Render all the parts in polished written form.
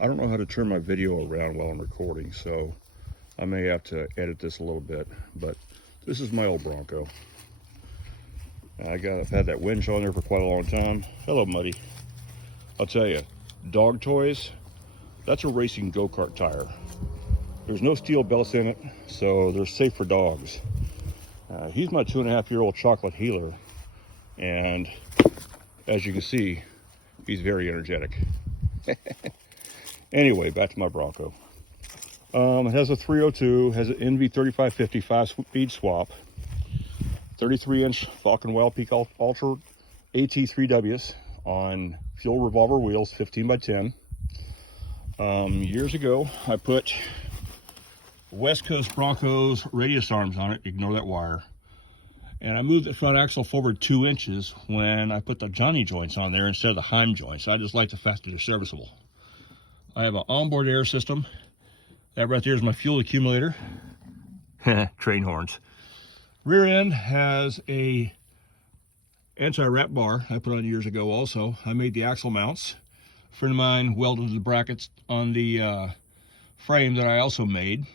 I don't know how to turn my video around while I'm recording, so I may have to edit this a little bit, but this is my old Bronco. I've had that winch on there for quite a long time. Hello, Muddy. I'll tell you, dog toys, that's a racing go-kart tire. There's no steel belts in it, so they're safe for dogs. He's my 2.5-year-old chocolate healer, and as you can see, he's very energetic. Anyway, back to my Bronco. It has a 302, has an NV3550 5-speed swap, 33-inch Falcon Wild Peak Ultra AT3Ws on fuel revolver wheels, 15 by 10. Years ago, I put West Coast Broncos radius arms on it, ignore that wire, and I moved the front axle forward 2 inches when I put the Johnny joints on there instead of the Heim joints. I just like the fact that they're serviceable. I have an onboard air system. That right there is my fuel accumulator. Train horns. Rear end has a anti-wrap bar I put on years ago also. I made the axle mounts. A friend of mine welded the brackets on the frame that I also made.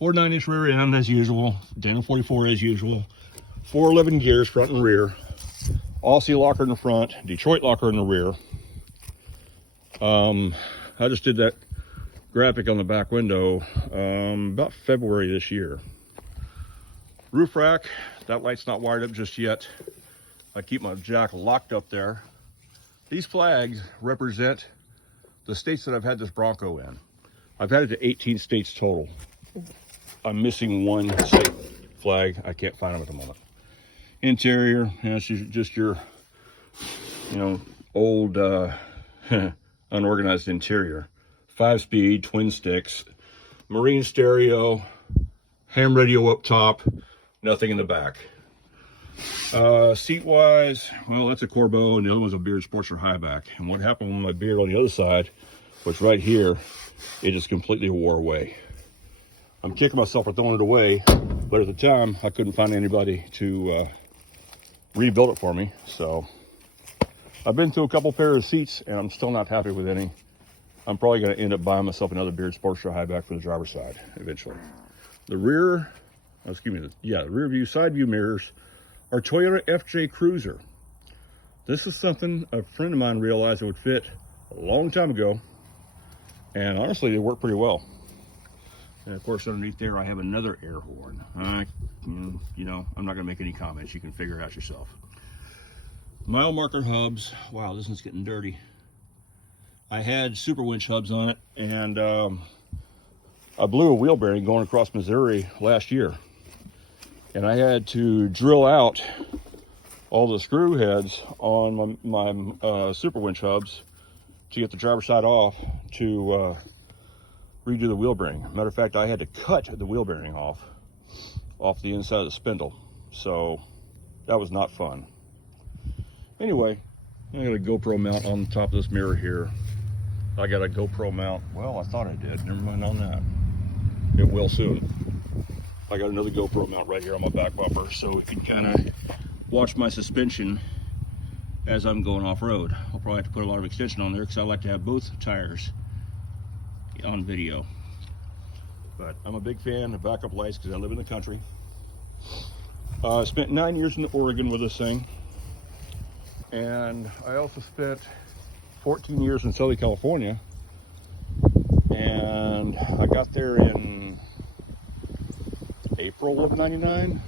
4.9-inch rear end as usual. Daniel 44 as usual. 411 gears front and rear. Aussie locker in the front. Detroit locker in the rear. I just did that graphic on the back window about February this year. Roof rack, that light's not wired up just yet. I keep my jack locked up there. These flags represent the states that I've had this Bronco in. I've had it to 18 states total. I'm missing one state flag. I can't find them at the moment. Interior, it's just your, old unorganized interior. 5-speed, twin sticks, marine stereo, ham radio up top, nothing in the back. Seat wise, well, that's a Corbeau and the other one's a Beard Sportster Highback. And what happened with my Beard on the other side was right here, it just completely wore away. I'm kicking myself for throwing it away, but at the time I couldn't find anybody to rebuild it for me. So I've been through a couple pairs of seats and I'm still not happy with any. I'm probably going to end up buying myself another Beard Sportster Highback for the driver's side eventually. The rear, the rear view, side view mirrors are Toyota FJ Cruiser. This is something a friend of mine realized it would fit a long time ago, and honestly, they work pretty well. And of course, underneath there, I have another air horn. I'm not going to make any comments. You can figure it out yourself. Mile marker hubs. Wow, this one's getting dirty. I had super winch hubs on it, and I blew a wheel bearing going across Missouri last year. And I had to drill out all the screw heads on my super winch hubs to get the driver's side off to redo the wheel bearing. Matter of fact, I had to cut the wheel bearing off the inside of the spindle. So that was not fun. Anyway, I got a GoPro mount on the top of this mirror here. I got a GoPro mount. Well, I thought I did. Never mind on that. It will soon. I got another GoPro mount right here on my back bumper, so you can kind of watch my suspension as I'm going off-road. I'll probably have to put a lot of extension on there because I like to have both tires on video. But I'm a big fan of backup lights because I live in the country. I spent 9 years in Oregon with this thing. And I also spent 14 years in Southern California. And I got there in April of '99.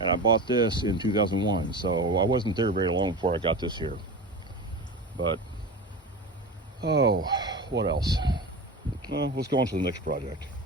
And I bought this in 2001. So I wasn't there very long before I got this here. But, oh, what else? Let's go on to the next project.